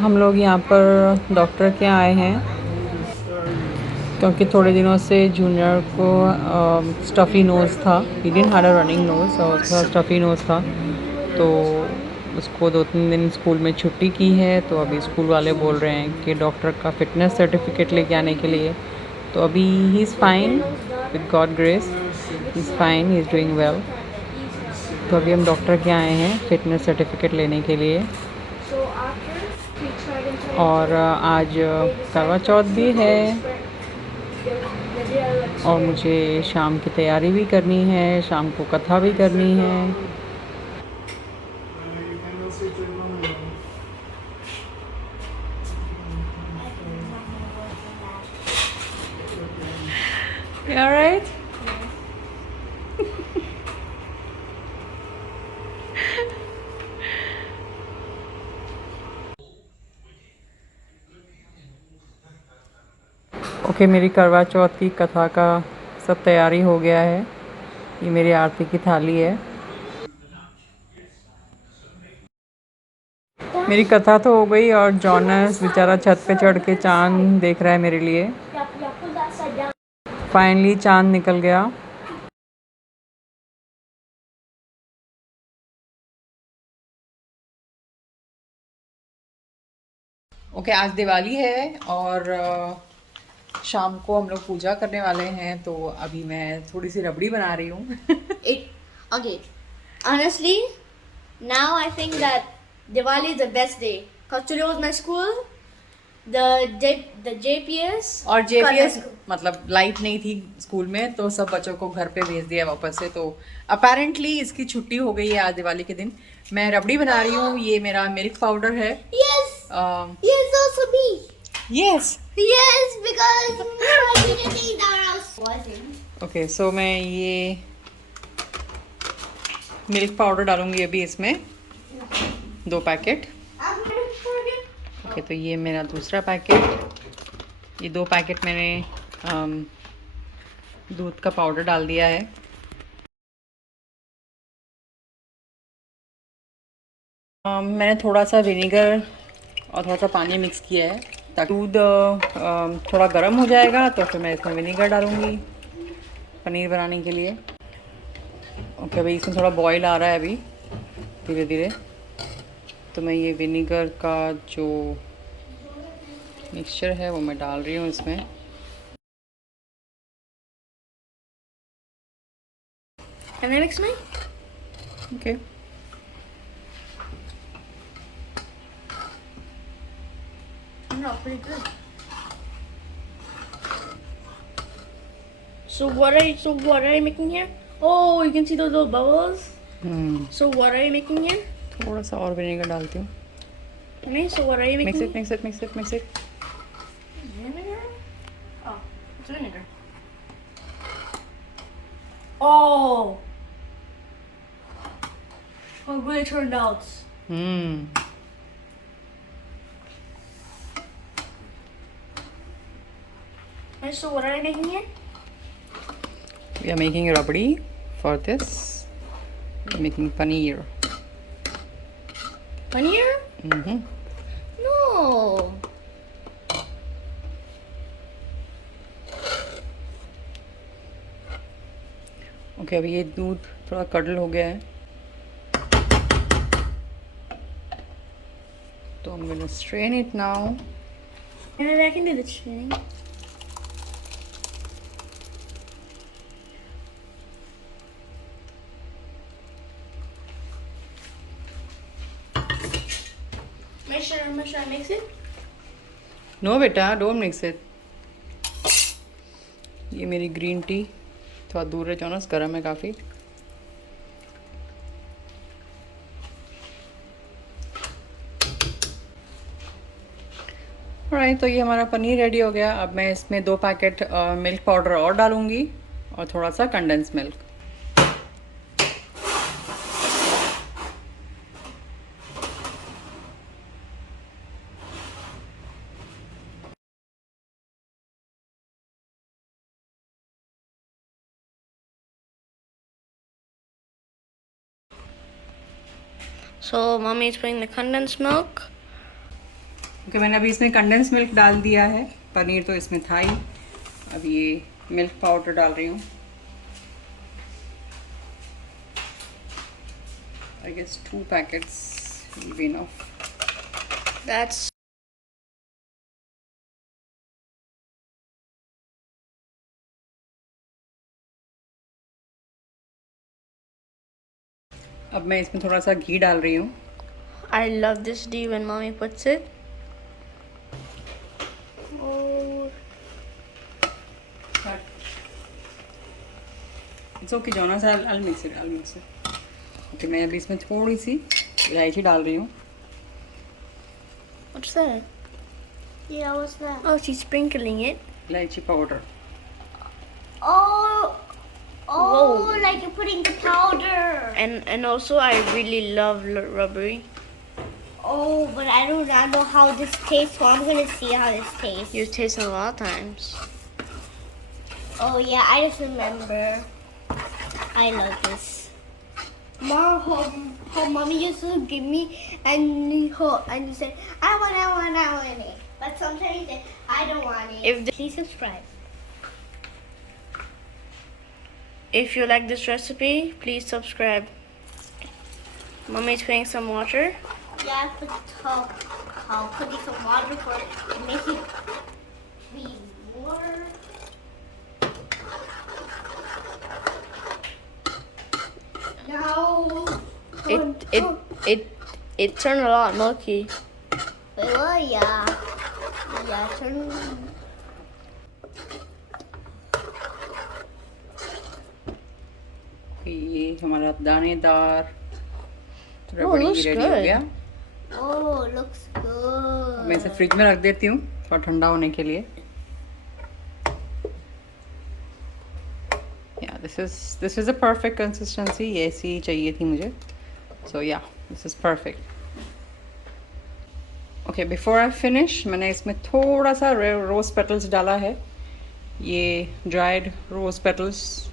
हम लोग यहाँ पर डॉक्टर के आए हैं क्योंकि थोड़े दिनों से जूनियर को स्टफ़ी नोज़ था। He didn't had a running nose और उसका स्टफ़ी नोज़ था, तो उसको 2-3 दिन स्कूल में छुट्टी की है। तो अभी स्कूल वाले बोल रहे हैं कि डॉक्टर का फ़िटनेस सर्टिफिकेट लेके आने के लिए। तो अभी he is fine with God grace, he is fine, he is doing well. तो अभी हम डॉक्टर के आए हैं फ़िटनेस सर्टिफिकेट लेने के लिए। और आज करवा चौथ भी है और मुझे शाम की तैयारी भी करनी है, शाम को कथा भी करनी है। All right? ओके, मेरी करवा चौथ की कथा का सब तैयारी हो गया है। ये मेरी आरती की थाली है। मेरी कथा तो हो गई और जॉनस बेचारा छत पे चढ़ के चांद देख रहा है मेरे लिए। फाइनली चांद निकल गया। ओके, आज दिवाली है और शाम को हम लोग पूजा करने वाले हैं, तो अभी मैं थोड़ी सी रबड़ी बना रही हूँ। Okay, honestly, now I think that Diwali is the best day. Cause today was my school, the JPS और JPS मतलब लाइट नहीं थी स्कूल में, तो सब बच्चों को घर पे भेज दिया वापस से। तो अपेरेंटली इसकी छुट्टी हो गई है आज दिवाली के दिन। मैं रबड़ी बना रही हूँ। ये मेरा मिल्क पाउडर है। Yes. Yes, also me. Yes. Yes, because I didn't eat our house. Okay, so मैं ये मिल्क पाउडर डालूंगी अभी इसमें 2 पैकेट। ओके, तो ये मेरा दूसरा पैकेट। ये 2 पैकेट मैंने दूध का पाउडर डाल दिया है। मैंने थोड़ा सा विनेगर और थोड़ा सा पानी मिक्स किया है ताकि दूध थोड़ा गर्म हो जाएगा, तो फिर मैं इसमें विनेगर डालूँगी पनीर बनाने के लिए। ओके, अभी इसमें थोड़ा बॉईल आ रहा है अभी धीरे धीरे। तो मैं ये विनेगर का जो मिक्सचर है वो मैं डाल रही हूँ इसमें। Can I mix mine? Okay, No, pretty good. So what are you making here? Oh, you can see those little bubbles. So what are you making here? थोड़ा सा और विनेगर डालती हूँ। Okay, so what are you mix making? It, mix it, mix it, mix it. Vinegar? Oh, it's vinegar. Oh, how good it turned out. Okay, so what are you making here? We are making rabdi for this. We are making paneer. Paneer? Mm-hmm. No. Okay, अभी ये दूध थोड़ा cuddle हो गया है, तो I'm gonna strain it now. Maybe I can do the training. Make sure I mix it. No बेटा, don't mix it. ये मेरी ग्रीन टी थोड़ा दूर रह जाओ ना, गर्म है काफ़ी। राइट, तो ये हमारा पनीर रेडी हो गया। अब मैं इसमें 2 पैकेट मिल्क पाउडर और डालूँगी और थोड़ा सा condense milk. So mommy is putting the condensed milk. Okay, मैंने अभी इसमें कंडेंस मिल्क डाल दिया है, पनीर तो इसमें था ही। अब ये मिल्क पाउडर डाल रही हूँ। I guess 2 packets will be enough. That's अब मैं इसमें थोड़ा सा घी डाल रही हूँ। I love this D when mommy puts it. Oh, it's okay Jonas, I'll mix it. Okay, मैं अभी इसमें थोड़ी सी इलायची डाल रही हूँ। what's that? Yeah, what's that? Oh, she's sprinkling it. इलायची powder. Oh, Whoa. like you're putting the powder. And also I really love rubbery. Oh, but I do not know how this tastes, so I'm gonna see how this tastes. You taste it a lot of times. Oh yeah, I just remember. I love this. Mom, her mommy used to give me, and you say, I want it. But sometimes you say, I don't want it. If the- Please subscribe. If you like this recipe, please subscribe. Mommy's putting some water. Yeah, I put putting some water for it to make it be more. Now. It turned a lot milky. Well, yeah. Yeah, turn. ये हमारा दानेदार Oh, रबड़ी looks ready हो good. गया। Oh, looks good. मैं इसे fridge में रख देती हूँ थोड़ा ठंडा होने के लिए। या this is a perfect consistency, ऐसी चाहिए थी मुझे। सो या this is perfect. Okay, before I finish मैंने इसमें थोड़ा सा रोज़ पेटल्स डाला है। ये ड्राइड रोज़ पेटल्स